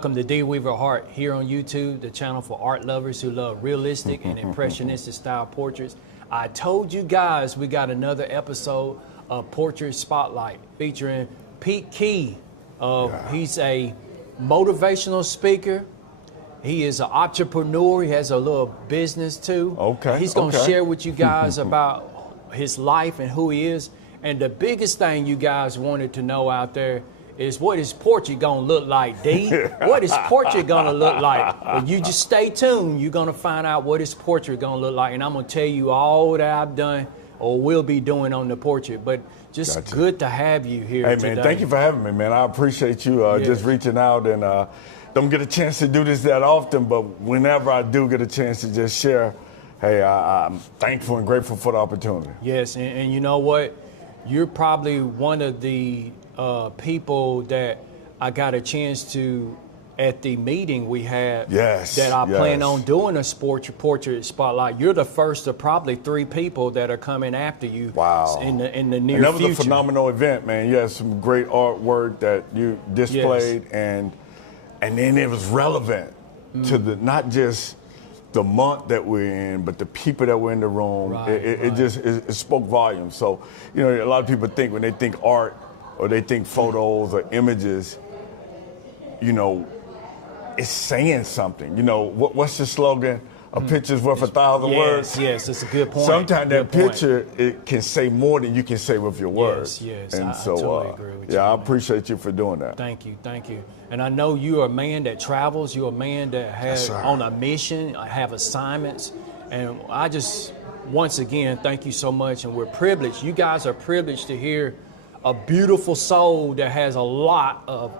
welcome to D. Weaver Hart here on YouTube, the channel for art lovers who love realistic and impressionistic style portraits. I told you guys we got another episode of Portrait Spotlight featuring Pete Key. He's a motivational speaker. He is an entrepreneur. He has a little business too. Okay. He's going to share with you guys about his life and who he is. And the biggest thing you guys wanted to know out there is what his portrait gonna look like, D? What his portrait gonna look like? Well, you just stay tuned. You're gonna find out what his portrait gonna look like, and I'm gonna tell you all that I've done or will be doing on the portrait. But just good to have you here today. Hey man, thank you for having me, man. I appreciate you just reaching out, and don't get a chance to do this that often, but whenever I do get a chance to just share, hey, I'm thankful and grateful for the opportunity. Yes, and you know what? You're probably one of the people that I got a chance to at the meeting we had that I plan on doing a portrait spotlight. You're the first of probably 3 people that are coming after you in the near future. And that was a phenomenal event, man. You had some great artwork that you displayed, and then it was relevant to the not just the month that we're in, but the people that were in the room. It spoke volumes. So, you know, a lot of people think when they think art or they think photos or images, you know, it's saying something. You know, what's the slogan? A picture's worth 1,000 words. Yes, it's a good point. Sometimes that picture, it can say more than you can say with your words. Yes, and I totally agree with you. Yeah, I appreciate you for doing that. Thank you. And I know you're a man that travels. You're a man that has on a mission, have assignments. And I just, once again, thank you so much. And we're privileged. You guys are privileged to hear a beautiful soul that has a lot of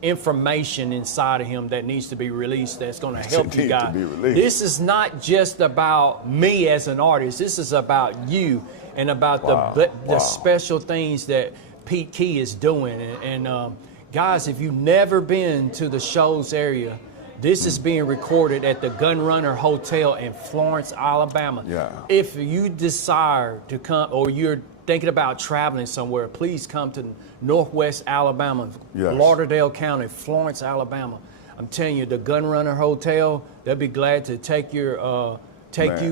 information inside of him that needs to be released, that's going to help you guys. This is not just about me as an artist. This is about you and about the special things that Pete Key is doing. And guys, if you've never been to the Shoals area, this is being recorded at the Gunrunner Hotel in Florence, Alabama. If you desire to come, or you're thinking about traveling somewhere, please come to Northwest Alabama, Lauderdale County, Florence, Alabama. I'm telling you, the Gunrunner Hotel, they'll be glad to take you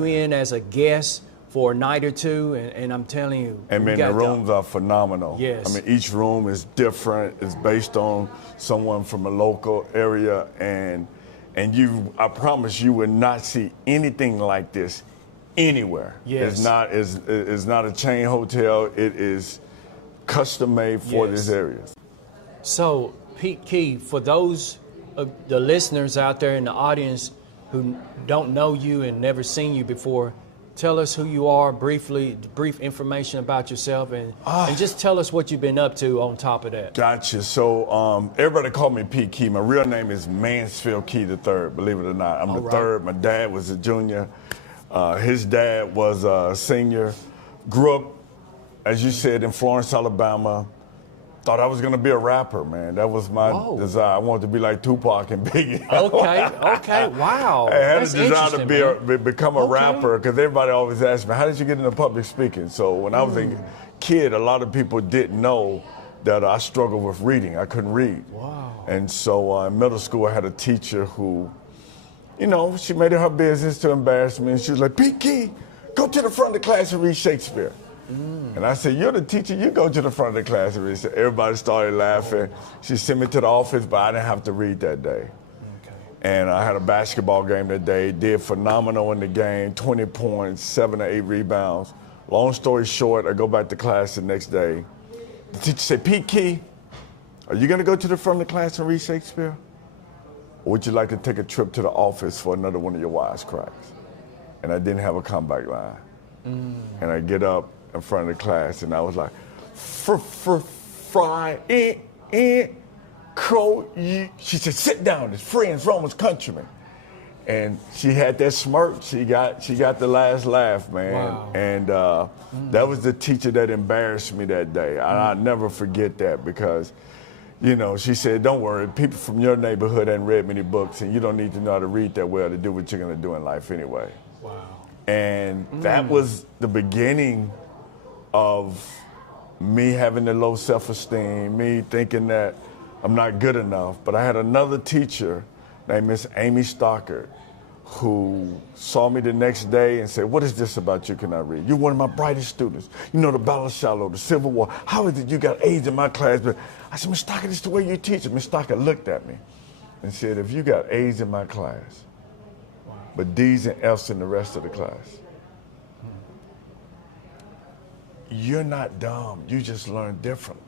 in as a guest for a night or two, and I'm telling you. And man, the rooms are phenomenal. Yes. I mean, each room is different. It's based on someone from a local area, and I promise you will not see anything like this anywhere. It's not a chain hotel. It is custom made for this area. So Pete Key, for those of the listeners out there in the audience who don't know you and never seen you before, tell us who you are brief information about yourself, and just tell us what you've been up to on top of that. Gotcha. So everybody call me Pete Key. My real name is Mansfield Key III, believe it or not. I'm the third. My dad was a junior. His dad was a senior. Grew up, as you said, in Florence, Alabama. Thought I was going to be a rapper, man. That was my desire. I wanted to be like Tupac and Biggie. Okay, wow. I had a desire to become a rapper, because everybody always asked me, how did you get into public speaking? So when I was a kid, a lot of people didn't know that I struggled with reading. I couldn't read. Wow. And so in middle school, I had a teacher who, you know, she made it her business to embarrass me. And she was like, Pete Key, go to the front of the class and read Shakespeare. And I said, you're the teacher, you go to the front of the class and read. So everybody started laughing. She sent me to the office, but I didn't have to read that day. And I had a basketball game that day, did phenomenal in the game, 20 points, 7 or 8 rebounds. Long story short, I go back to class the next day. The teacher said, Pete Key, are you gonna go to the front of the class and read Shakespeare? Or would you like to take a trip to the office for another one of your wisecracks? And I didn't have a comeback line. And I get up in front of the class and I was like, she said, sit down, it's friends, Romans, countrymen. And she had that smirk. She got the last laugh, man. Wow. And that was the teacher that embarrassed me that day. I'll never forget that, because, you know, she said, don't worry, people from your neighborhood haven't read many books, and you don't need to know how to read that well to do what you're gonna do in life anyway. Wow. And that was the beginning of me having the low self-esteem, me thinking that I'm not good enough. But I had another teacher named Miss Amy Stockard who saw me the next day and said, what is this about you cannot read? You're one of my brightest students. You know the Battle of Shiloh, the Civil War. How is it you got A's in my class? But I said, Miss Stockard, it's the way you teach it. Miss Stockard looked at me and said, if you got A's in my class, but D's and F's in the rest of the class, you're not dumb. You just learn differently.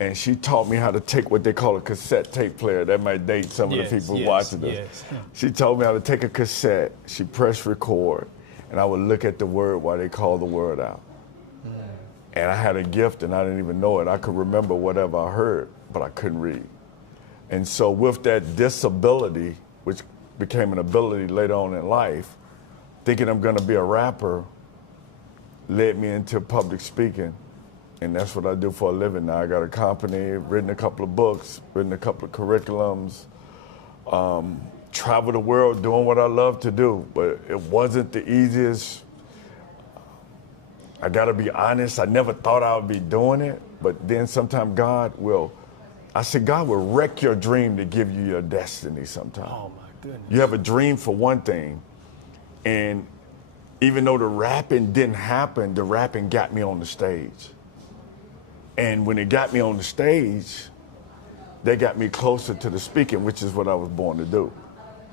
And she taught me how to take what they call a cassette tape player. That might date some of the people watching this. She told me how to take a cassette. She pressed record, and I would look at the word while they called the word out. And I had a gift, and I didn't even know it. I could remember whatever I heard, but I couldn't read. And so with that disability, which became an ability later on in life, thinking I'm going to be a rapper led me into public speaking. And that's what I do for a living now. I got a company, written a couple of books, written a couple of curriculums, travel the world doing what I love to do. But it wasn't the easiest. I got to be honest, I never thought I would be doing it. But then sometimes God will wreck your dream to give you your destiny sometimes. Oh, my goodness. You have a dream for one thing, and even though the rapping didn't happen, the rapping got me on the stage. And when it got me on the stage, they got me closer to the speaking, which is what I was born to do.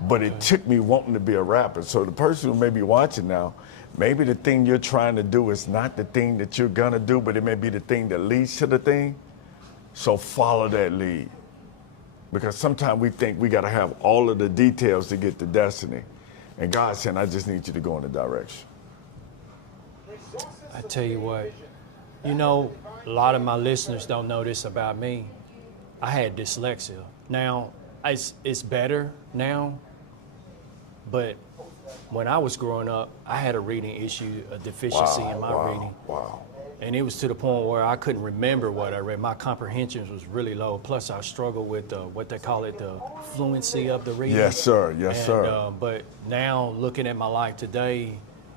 But it took me wanting to be a rapper. So the person who may be watching now, maybe the thing you're trying to do is not the thing that you're gonna do, but it may be the thing that leads to the thing. So follow that lead. Because sometimes we think we gotta have all of the details to get to destiny. And God's saying, I just need you to go in the direction. I tell you what, you know, a lot of my listeners don't know this about me. I had dyslexia. Now, it's better now, but when I was growing up, I had a reading issue, a deficiency in my reading. Wow. And it was to the point where I couldn't remember what I read. My comprehension was really low. Plus, I struggled with what they call it, the fluency of the reading. Yes, sir. Yes, sir. But now, looking at my life today,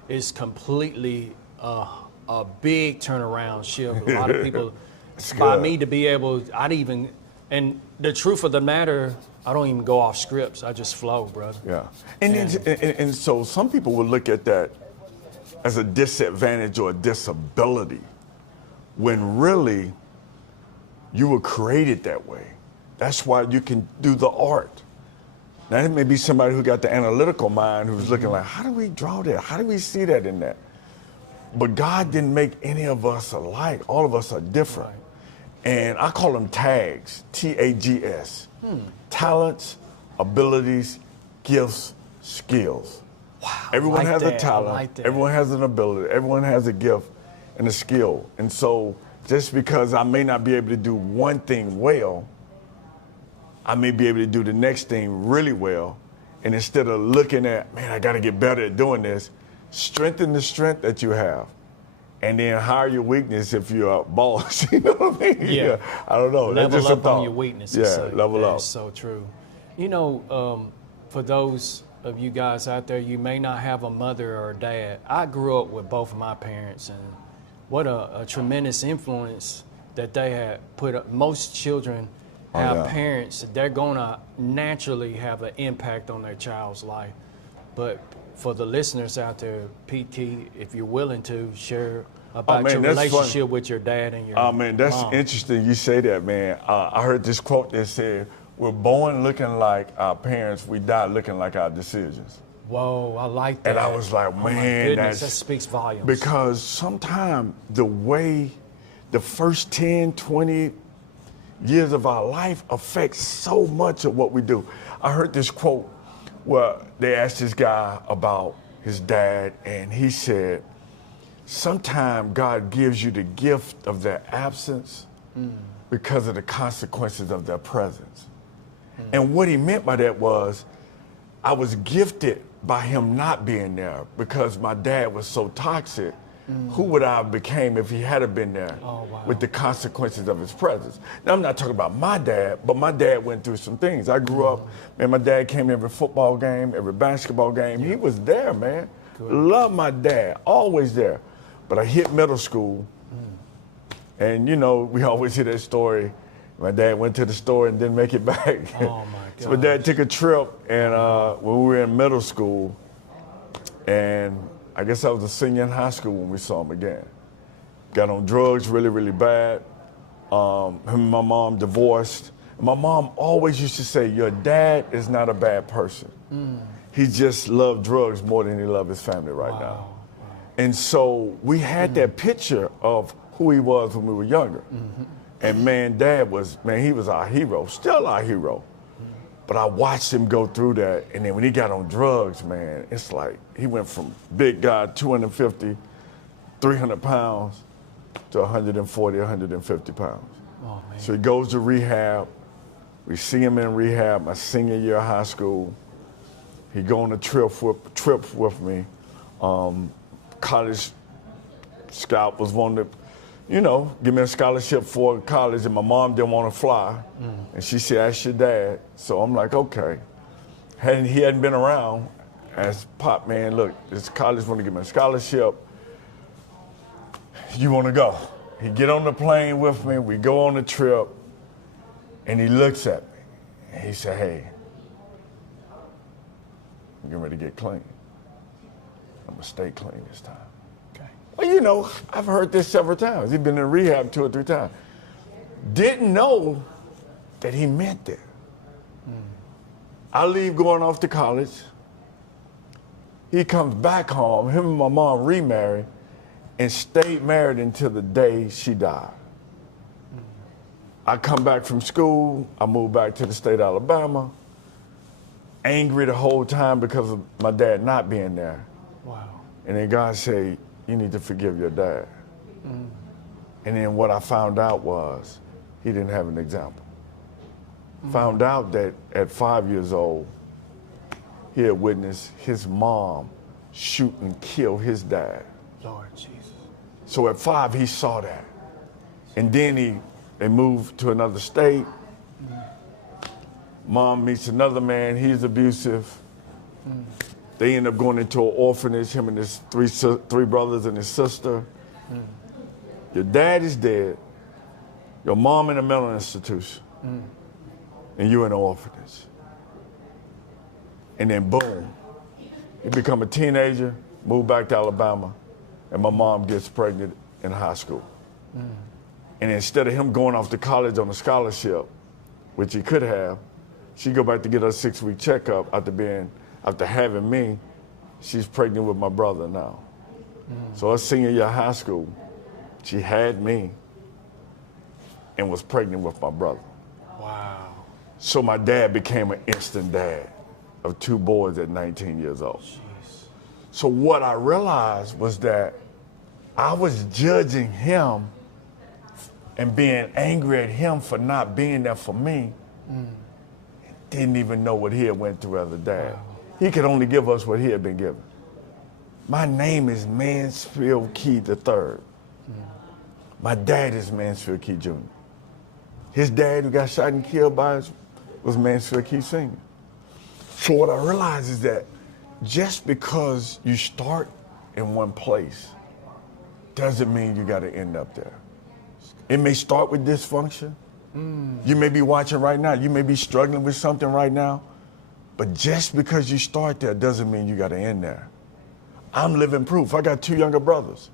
it's completely a big turnaround shift. A lot of people, by me to be able, and the truth of the matter, I don't even go off scripts. I just flow, brother. Yeah. And so some people would look at that as a disadvantage or a disability, when really you were created that way. That's why you can do the art. Now, it may be somebody who got the analytical mind who's looking like, how do we draw that? How do we see that in that? But God didn't make any of us alike. All of us are different. Right. And I call them tags, T-A-G-S. Talents, abilities, gifts, skills. Wow, everyone has a talent, like everyone has an ability, everyone has a gift and a skill. And so just because I may not be able to do one thing well, I may be able to do the next thing really well. And instead of looking at, man, I got to get better at doing this, strengthen the strength that you have. And then hire your weakness if you're a boss. You know what I mean? Yeah. I don't know. Level That's just up on your weaknesses. Yeah, level up. That's so true. You know, for those of you guys out there, you may not have a mother or a dad. I grew up with both of my parents, and what a tremendous influence that they had put up. Most children have parents, they're gonna naturally have an impact on their child's life. But for the listeners out there, Pete Key, if you're willing to share about your relationship with your dad and your mom. That's interesting you say that, man. I heard this quote that said, we're born looking like our parents, we die looking like our decisions. Whoa, I like that. And I was like, man, that speaks volumes. Because sometimes the way the first 10, 20 years of our life affects so much of what we do. I heard this quote where they asked this guy about his dad, and he said, sometimes God gives you the gift of their absence because of the consequences of their presence. And what he meant by that was, I was gifted by him not being there because my dad was so toxic. Who would I have became if he hadn't been there with the consequences of his presence? Now, I'm not talking about my dad, but my dad went through some things. I grew up, man, my dad came to every football game, every basketball game. He was there, man. Love my dad, always there. But I hit middle school, and you know, we always hear that story. My dad went to the store and didn't make it back. Oh, my God. So my dad took a trip, and when we were in middle school, and I guess I was a senior in high school when we saw him again. Got on drugs really, really bad. Him and my mom divorced. My mom always used to say, your dad is not a bad person. He just loved drugs more than he loved his family right now. And so we had that picture of who he was when we were younger. And man, Dad was, he was our hero, still our hero. But I watched him go through that, and then when he got on drugs, man, it's like he went from big guy, 250, 300 pounds, to 140, 150 pounds. Oh, man. So he goes to rehab. We see him in rehab my senior year of high school. He go on a trip with me. College scout was wanting to, give me a scholarship for college, and my mom didn't want to fly. And she said, ask your dad. So I'm like, okay. He hadn't been around. Asked Pop, man, look, this college want to give me a scholarship. You want to go? He get on the plane with me. We go on the trip, and he looks at me. And he said, hey, I'm getting ready to get clean. I'm going to stay clean this time. Well, I've heard this several times. He's been in rehab 2 or 3 times. Didn't know that he meant that. I leave going off to college. He comes back home. Him and my mom remarried and stayed married until the day she died. I come back from school. I moved back to the state of Alabama. Angry the whole time because of my dad not being there. Wow. And then God said, you need to forgive your dad. And then what I found out was he didn't have an example. Found out that at 5 years old, he had witnessed his mom shoot and kill his dad. Lord Jesus. So at 5, he saw that. And then they moved to another state. Mom meets another man, he's abusive. They end up going into an orphanage, him and his three brothers and his sister. Your dad is dead. Your mom in a mental institution. And you in an orphanage. And then boom, you become a teenager, move back to Alabama, and my mom gets pregnant in high school. And instead of him going off to college on a scholarship, which he could have, she go back to get her 6-week checkup after having me. She's pregnant with my brother now. So her senior year of high school, she had me and was pregnant with my brother. Wow. So my dad became an instant dad of 2 boys at 19 years old. Jeez. So what I realized was that I was judging him and being angry at him for not being there for me. Didn't even know what he had went through as a dad. Wow. He could only give us what he had been given. My name is Mansfield Key III. My dad is Mansfield Key Jr. His dad, who got shot and killed by us, was Mansfield Key Sr. So what I realized is that just because you start in one place doesn't mean you got to end up there. It may start with dysfunction. You may be watching right now. You may be struggling with something right now. But just because you start there doesn't mean you got to end there. I'm living proof. I got 2 younger brothers.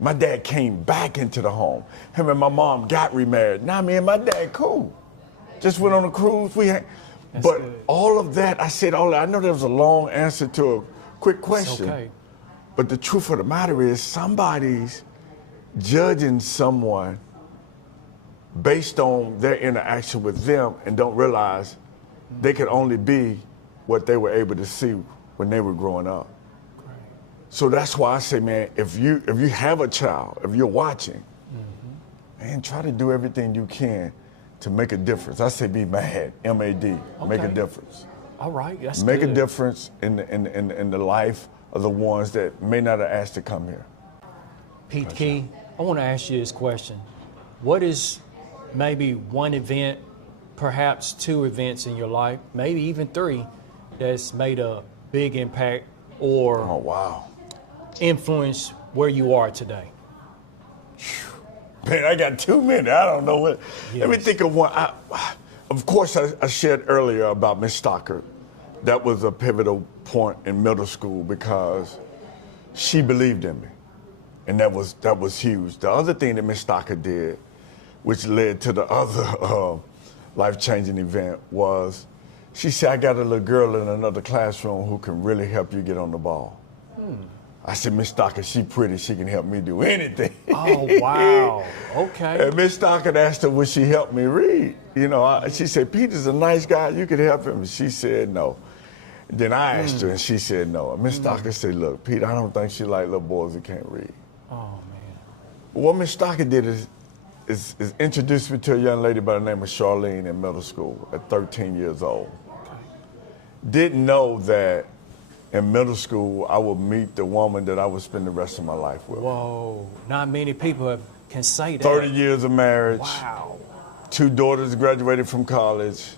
My dad came back into the home. Him and my mom got remarried. Now me and my dad cool. Just went on a cruise. But good. All of that, I said all that. I know there was a long answer to a quick question. Okay. But the truth of the matter is somebody's judging someone based on their interaction with them and don't realize they could only be what they were able to see when they were growing up. Great. So that's why I say, man, if you have a child, if you're watching, man, try to do everything you can to make a difference. I say be mad, M-A-D, okay. Make a difference. All right, that's Make good. a difference in the life of the ones that may not have asked to come here. Pete Key, I want to ask you this question. What is maybe one event, perhaps 2 events in your life, maybe even 3, that's made a big impact or influence where you are today? Man, I got too many. I don't know what. Yes. Let me think of one. Of course, I shared earlier about Miss Stockard. That was a pivotal point in middle school because she believed in me, and that was huge. The other thing that Miss Stockard did, which led to the other life-changing event, was she said, "I got a little girl in another classroom who can really help you get on the ball." I said, "Miss Stockard, she pretty. She can help me do anything." Oh, wow. Okay. And Miss Stockard asked her, would she help me read? You know, she said, "Peter's a nice guy. You could help him." And she said no. Then I asked her, and she said no. And Miss Stockard said, "Look, Peter, I don't think she like little boys that can't read." Oh, man. What Miss Stockard did is introduce me to a young lady by the name of Charlene in middle school at 13 years old. Okay. Didn't know that in middle school, I would meet the woman that I would spend the rest of my life with. Whoa. Not many people can say that. 30 years of marriage. Wow. 2 daughters graduated from college.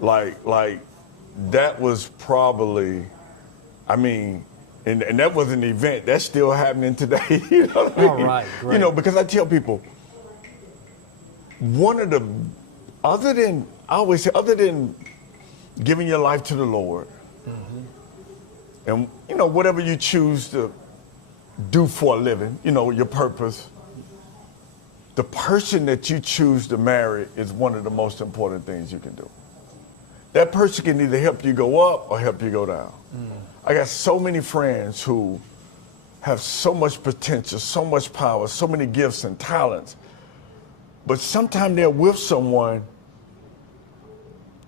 Like that was probably, I mean, and that was an event. That's still happening today. You know what I mean? All right, great. You know, because I tell people, other than giving your life to the Lord, and, you know, whatever you choose to do for a living, you know, your purpose, the person that you choose to marry is one of the most important things you can do. That person can either help you go up or help you go down. I got so many friends who have so much potential, so much power, so many gifts and talents, but sometimes they're with someone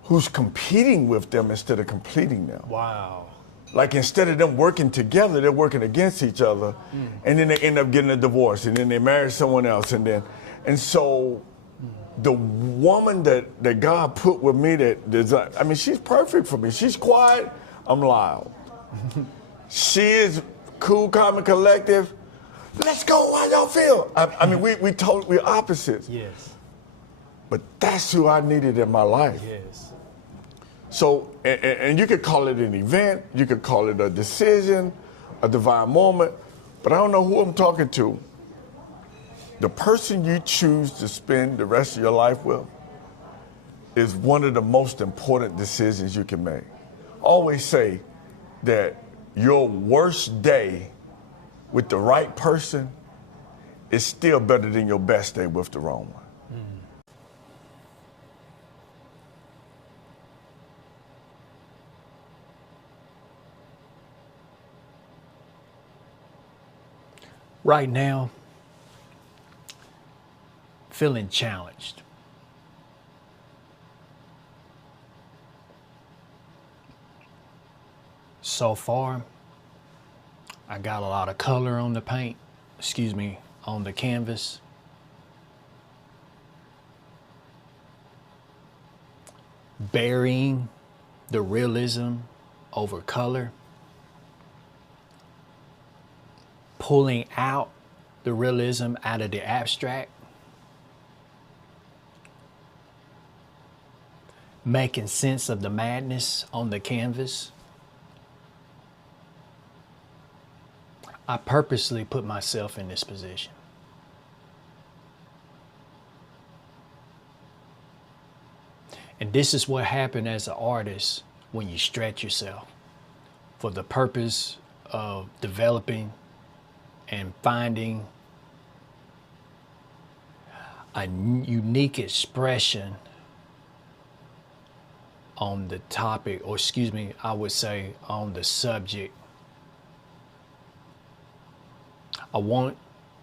who's competing with them instead of completing them. Wow. Like instead of them working together, they're working against each other, and then they end up getting a divorce, and then they marry someone else, and so the woman that God put with me I mean, she's perfect for me. She's quiet, I'm loud. She is cool, calm, and collective. Let's go, how y'all feel? I mean, we're opposites. Yes. But that's who I needed in my life. Yes. So, and you could call it an event, you could call it a decision, a divine moment, but I don't know who I'm talking to. The person you choose to spend the rest of your life with is one of the most important decisions you can make. Always say that your worst day with the right person is still better than your best day with the wrong one. Right now, feeling challenged. So far, I got a lot of color on the paint, on the canvas. Burying the realism over color. Pulling out the realism out of the abstract. Making sense of the madness on the canvas. I purposely put myself in this position. And this is what happened as an artist when you stretch yourself for the purpose of developing and finding a unique expression on the topic, or I would say on the subject. I want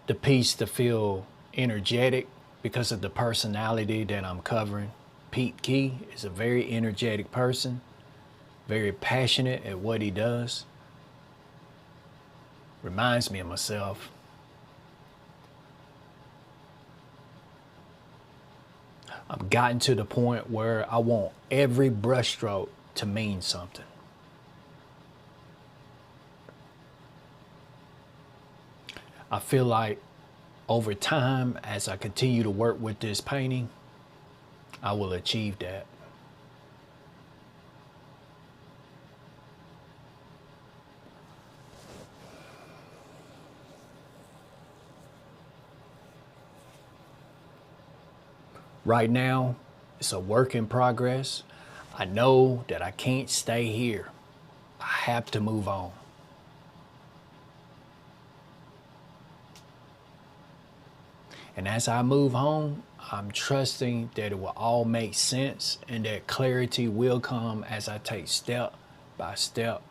the piece to feel energetic because of the personality that I'm covering. Pete Key is a very energetic person, very passionate at what he does. Reminds me of myself. I've gotten to the point where I want every brushstroke to mean something. I feel like over time, as I continue to work with this painting, I will achieve that. Right now, it's a work in progress. I know that I can't stay here. I have to move on. And as I move on, I'm trusting that it will all make sense and that clarity will come as I take step by step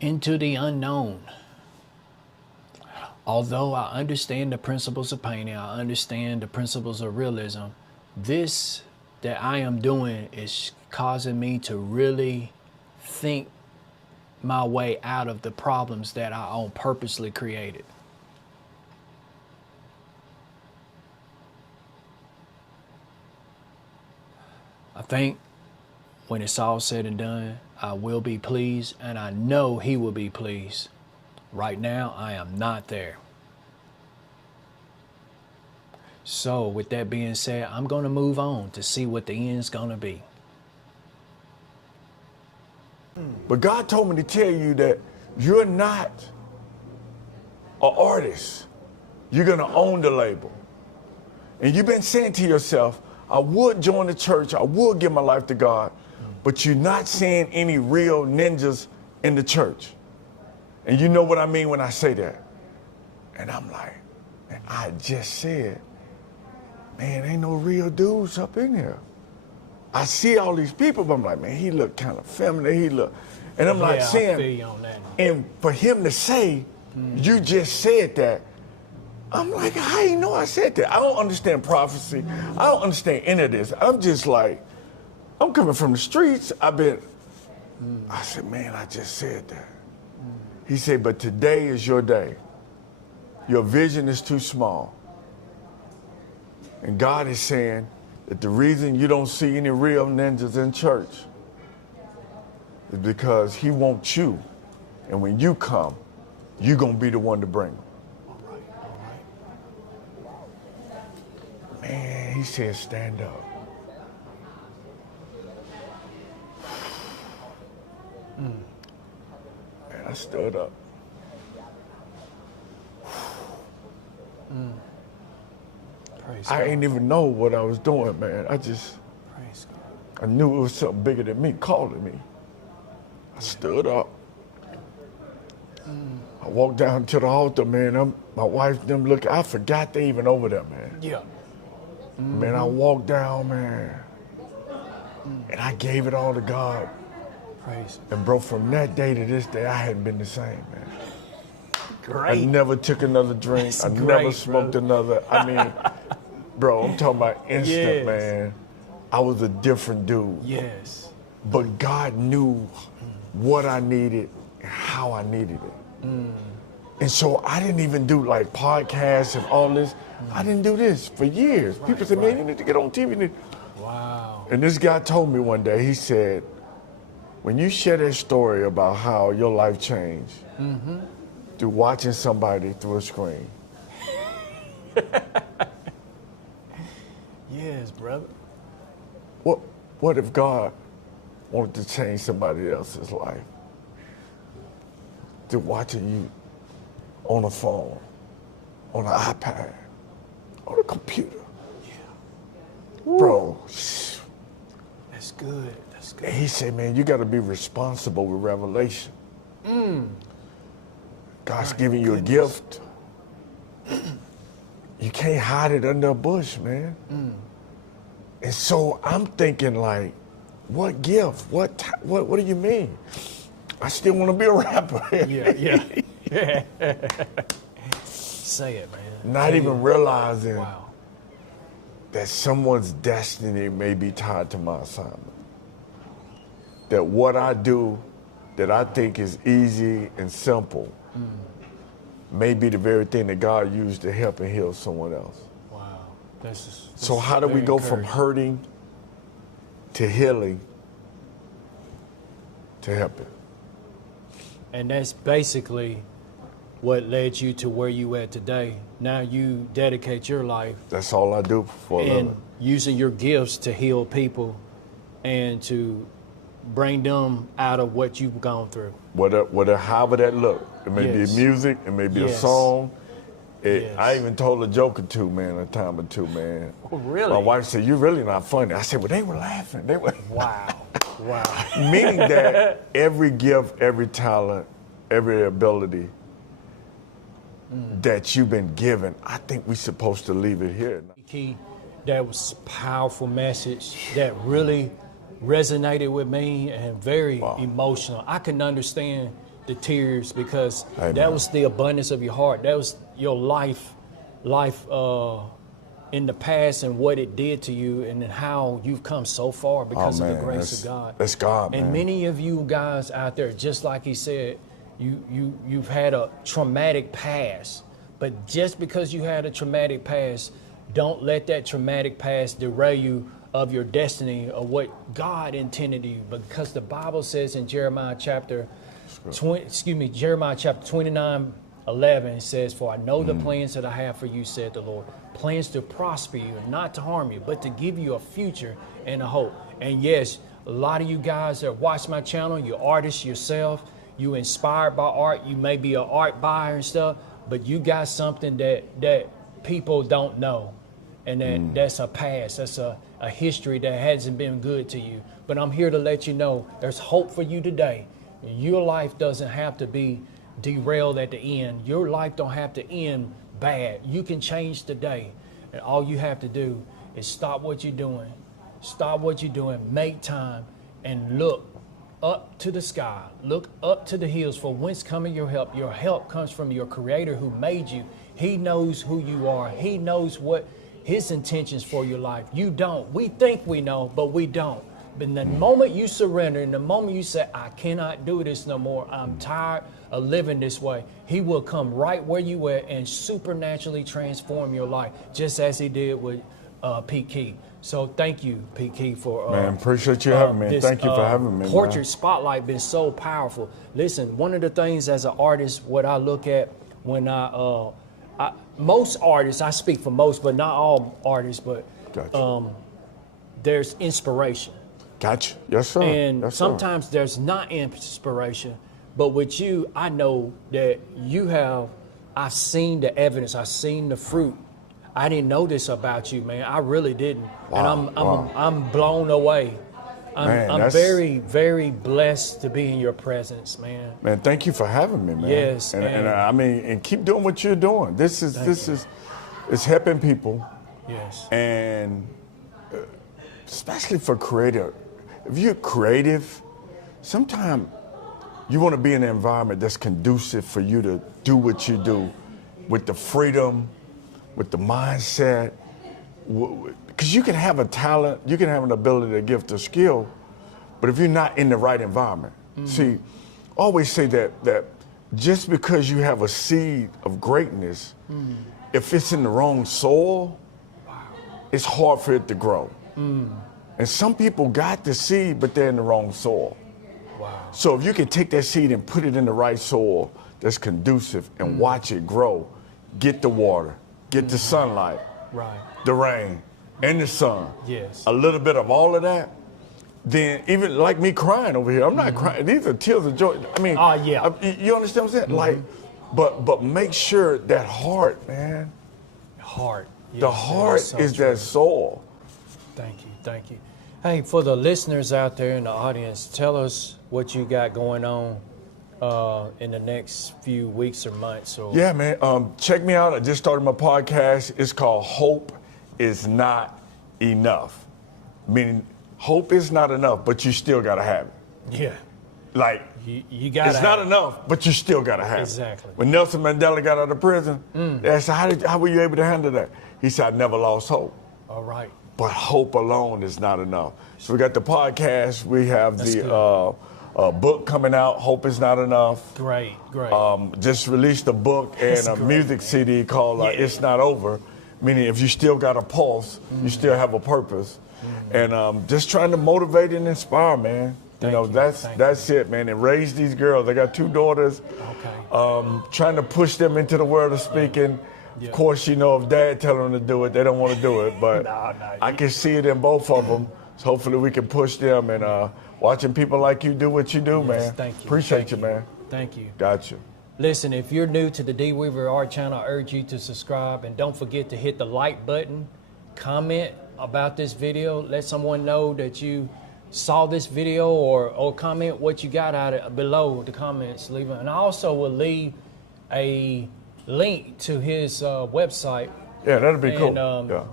into the unknown. Although I understand the principles of painting, I understand the principles of realism, this that I am doing is causing me to really think my way out of the problems that I on purposely created. I think when it's all said and done, I will be pleased, and I know he will be pleased. Right now, I am not there. So with that being said, I'm going to move on to see what the end's going to be. But God told me to tell you that you're not an artist. You're going to own the label. And you've been saying to yourself, I would join the church, I would give my life to God, but you're not seeing any real ninjas in the church. And you know what I mean when I say that. And I'm like, man, I just said, man, ain't no real dudes up in here. I see all these people, but I'm like, man, he look kind of feminine, and I'm like saying, I feel you on that. And for him to say, you just said that, I'm like, how you know I said that? I don't understand prophecy. I don't understand any of this. I'm just like, I'm coming from the streets. I said, man, I just said that. He said, but today is your day. Your vision is too small. And God is saying that the reason you don't see any real ninjas in church is because he wants you. And when you come, you're going to be the one to bring them. Man, he said, stand up. And I stood up. Praise I God. ain't even know what I was doing, man. Praise God. I knew it was something bigger than me calling me. I stood up. I walked down to the altar, man. My wife, them looking. I forgot they even over there, man. Yeah. Man, I walked down, man. And I gave it all to God. Praise. And bro, from that day to this day, I hadn't been the same, man. Great. I never took another drink. That's I great, never smoked bro. another. I mean, bro, I'm talking about instant, Yes. man. I was a different dude. Yes. But God knew what I needed and how I needed it. And so I didn't even do like podcasts and all this. I didn't do this for years. People said, man, you need to get on TV. Wow. And this guy told me one day, he said, when you share that story about how your life changed through watching somebody through a screen. Yes, brother. What if God wanted to change somebody else's life? Through watching you on a phone, on an iPad, on a computer. Yeah. Bro. That's good. That's good. And he said, man, you got to be responsible with revelation. God's giving you a gift. You can't hide it under a bush, man. And so I'm thinking like, what gift? What do you mean? I still want to be a rapper. Yeah. Say it, man. Not even realizing Wow. that someone's destiny may be tied to my assignment. That what I do that I think is easy and simple may be the very thing that God used to help and heal someone else. Wow. So how do we go from hurting to healing to helping? And that's basically what led you to where you at today. Now you dedicate your life That's all I do for a and living. using your gifts to heal people and to bring them out of what you've gone through. However that look. It may Yes. be music, it may be a Yes. song, I even told a joke or two, man, a time or two, man. Oh, really? My wife said, "You're really not funny." I said, "Well, they were laughing. They were." Wow. Meaning that every gift, every talent, every ability that you've been given, I think we're supposed to leave it here. Key, that was a powerful message that really resonated with me and very emotional. I can understand the tears because that was the abundance of your heart. That was your life in the past and what it did to you and how you've come so far because of the grace of God. That's God, and man. Many of you guys out there, just like he said, you've had a traumatic past. But just because you had a traumatic past, don't let that traumatic past derail you of your destiny or what God intended you. Because the Bible says in Jeremiah chapter 29:11 says, "For I know the plans that I have for you, said the Lord, plans to prosper you and not to harm you, but to give you a future and a hope." And yes, a lot of you guys that watch my channel, you're artists yourself, you inspired by art, you may be an art buyer and stuff, but you got something that people don't know. And that's a past, that's a history that hasn't been good to you. But I'm here to let you know there's hope for you today. Your life doesn't have to be derailed at the end. Your life don't have to end bad. You can change today. And all you have to do is stop what you're doing. Stop what you're doing, make time, and look up to the sky. Look up to the hills, for whence cometh your help. Your help comes from your Creator who made you. He knows who you are. He knows what His intentions for your life. You don't. We think we know, but we don't. But in the moment you surrender, in the moment you say, "I cannot do this no more. I'm tired of living this way," He will come right where you are and supernaturally transform your life, just as He did with Pete Key. So thank you, Pete Key, for man, appreciate you having me. Thank you for having me. Portrait man. Spotlight been so powerful. Listen, one of the things as an artist, what I look at when most artists, I speak for most, but not all artists, but Gotcha. There's inspiration. Gotcha. Yes, sir. And yes, sometimes there's not inspiration, but with you, I know that I've seen the evidence, I've seen the fruit. I didn't know this about you, man. I really didn't. Wow, And I'm blown away. I'm very, very blessed to be in your presence, man. Man, thank you for having me, man. Yes. And I mean, and keep doing what you're doing. This is it's helping people. Yes. And especially for creative. If you're creative, sometimes you want to be in an environment that's conducive for you to do what you do with the freedom, with the mindset. Because you can have a talent, you can have an ability, a gift, a skill, but if you're not in the right environment. See, I always say that just because you have a seed of greatness, if it's in the wrong soil, it's hard for it to grow. And some people got the seed, but they're in the wrong soil. Wow. So if you can take that seed and put it in the right soil that's conducive and watch it grow, get the water, get the sunlight, Right. the rain, and the sun. Yes. A little bit of all of that, then even like me crying over here, I'm not crying. These are tears of joy. I mean, yeah. You understand what I'm saying? Like, but make sure that heart, man. Heart. Yes, The heart so is true. that soul. Thank you. Thank you. Hey, for the listeners out there in the audience, tell us what you got going on in the next few weeks or months. Or... Yeah, man. Check me out. I just started my podcast. It's called Hope Is Not Enough. Meaning, hope is not enough, but you still got to have it. Yeah. Like, you got it's not enough, but you still got to have Exactly. it. When Nelson Mandela got out of prison, they asked, how were you able to handle that? He said, I never lost hope. All right. But hope alone is not enough. So we got the podcast. We have That's the book coming out, Hope Is Not Enough. Great. Just released a book and a music CD called It's Not Over, meaning if you still got a pulse, you still have a purpose. And just trying to motivate and inspire, man. That's it, man. And raise these girls. I got 2 daughters. Okay. Trying to push them into the world of speaking. Of course, if dad tell them to do it, they don't want to do it. But I can see it in both of them. So hopefully we can push them. And watching people like you do what you do, man. Thank you. Appreciate you, man. Thank you. Got you. Listen, if you're new to the D Weaver Art channel, I urge you to subscribe, and don't forget to hit the like button, comment about this video, let someone know that you saw this video, or comment what you got out of it below the comments. Leave it. And I also will leave a link to his website. Yeah, that'd be cool. Yeah.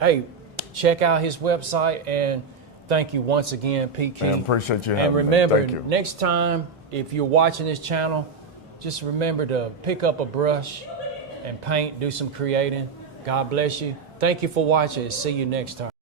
Hey, check out his website, and thank you once again, Pete Key. I appreciate you having me. And remember, Thank you. Next time, if you're watching this channel, just remember to pick up a brush and paint, do some creating. God bless you. Thank you for watching. See you next time.